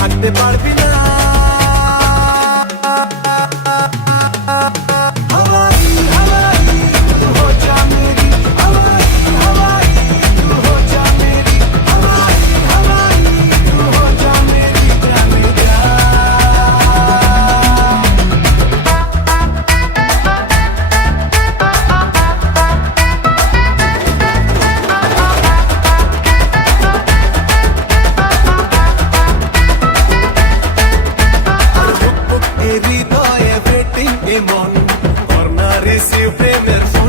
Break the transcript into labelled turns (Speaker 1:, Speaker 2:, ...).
Speaker 1: থাকতে পারবি না। Torna-se receive primeiro